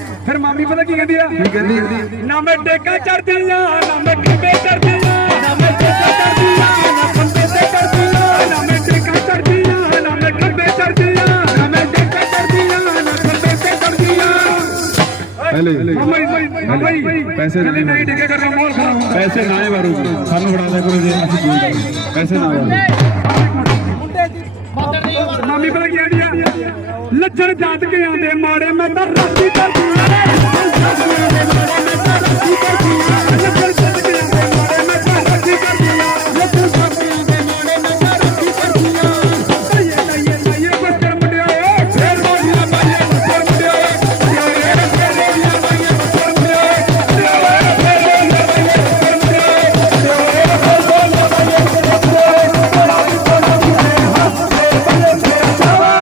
ਪਤਾ ਕੀ ਕਹਿੰਦੀ ਆ? ਕੀ ਕਹਿੰਦੀ? ਨਾ ਮੈਂ ਡੇਕਾ ਚੜਦੀਆਂ ਨਾ ਮੈਂ ਕਿਵੇਂ ਚੜਦੀਆਂ ਨਾ ਮੈਂ ਡੇਕਾ ਚੜਦੀਆਂ ਨਾ ਕੰਬੇ ਤੇ ਚੜਦੀਆਂ ਨਾ ਮੈਂ ਡੇਕਾ ਚੜਦੀਆਂ ਨਾ ਮੈਂ ਕੰਬੇ ਚੜਦੀਆਂ ਨਾ ਮੈਂ ਡੇਕਾ ਚੜਦੀਆਂ ਨਾ ਕੰਬੇ ਤੇ ਚੜਦੀਆਂ ਪਹਿਲੇ ਮਾਮਾ ਜੀ ਪੈਸੇ ਨਹੀਂ ਨਹੀਂ ਡੇਕੇ ਕਰਨਾ ਮੋਲ ਪੈਸੇ ਨਾ ਹੀ ਮਾਰੋ ਸਾਨੂੰ ਫੜਾ ਦਿਆ ਕਰੋ ਜੇ ਅਸੀਂ ਜੂਨ ਪੈਸੇ ਨਾ ਮਾਰੋ ਮਾਮੀ ਪਤਾ ਕੀ ਆਂਦੀ ਆ? ਲੱਛਣ ਜਾਤ ਕੇ ਆਂਦੇ ਮਾੜੇ ਮੈਂ ਤਾਂ ਰਾਤੀ ਕਰਦੀ